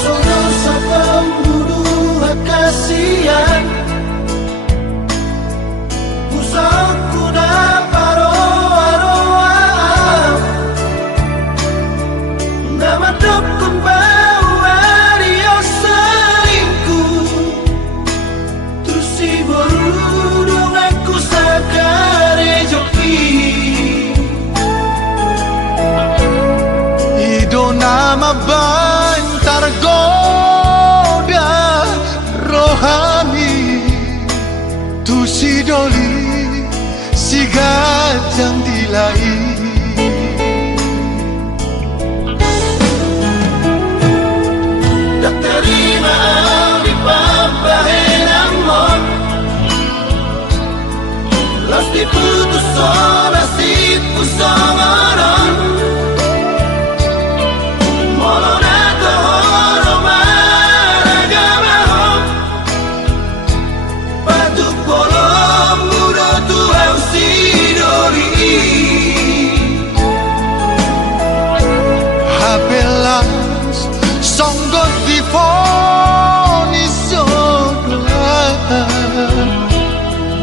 dosa pembunuh kasihan, pusatku dapat roa-roa, nama dukun bawa dia selingkuh, terus si borudung aku sakare joki. Ido nama bantar goda rohani, tu si doli si gajang dilai. Tak terima di pampahin amor, los diputus sola si pusomaron. Hapelas songgot di fonis sodoa,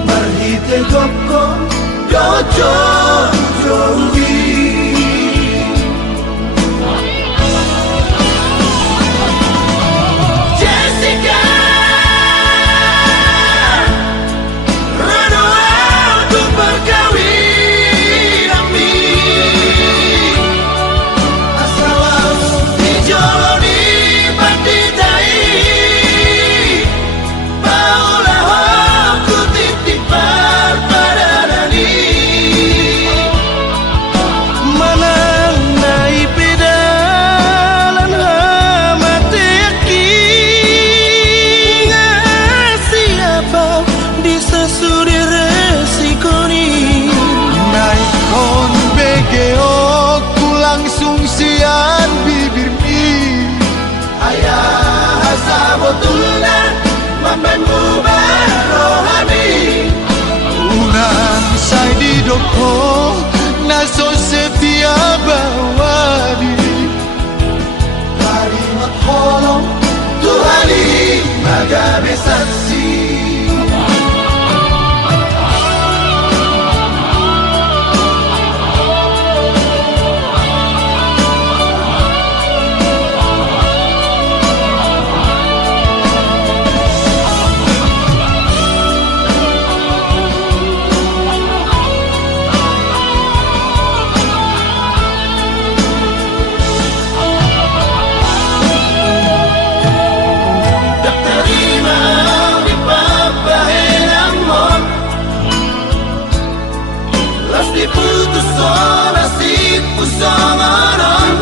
marhite goko dojo jowi. Jessica, rano aku berkawin ami. Langsung sian bibirmi, ayah sabotulna mambanmu rohani. Unang say di doko naso setiap bawadi, hari matholong Tuhani magabe saksi. Diputus sola si pusomaron,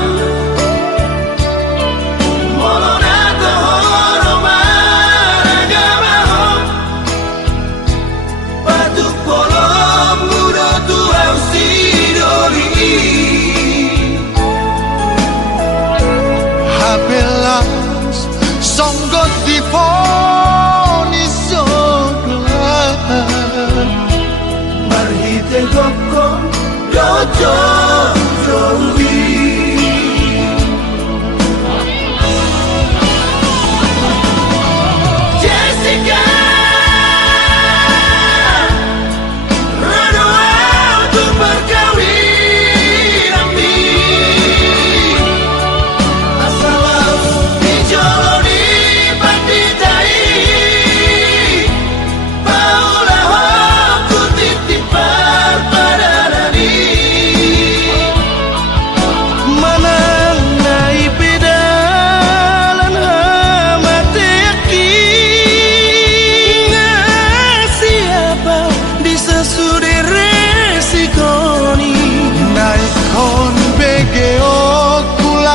molonato horo maragamaho, patuk polom mudo tu ausidori. Hapelas songgot di fonis sodoa, marhite goko dojo jowi. Jessica, rano aku berkawin ami. Asal dijoloni panditai, paulah aku titipar pada nani.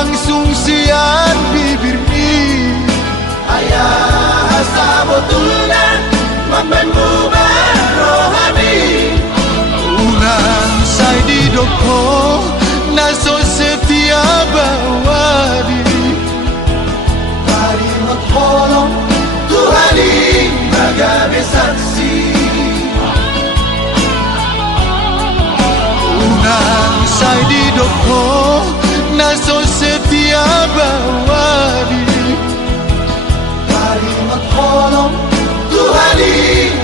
Langsung sian bibirmi, ayah sabotulna mambanmu rohani. Unang say di doko naso setiap bawadi, hari matholong Tuhani magabe saksi. Unang say di doko naso setiap bawadi, Tolong Tuhan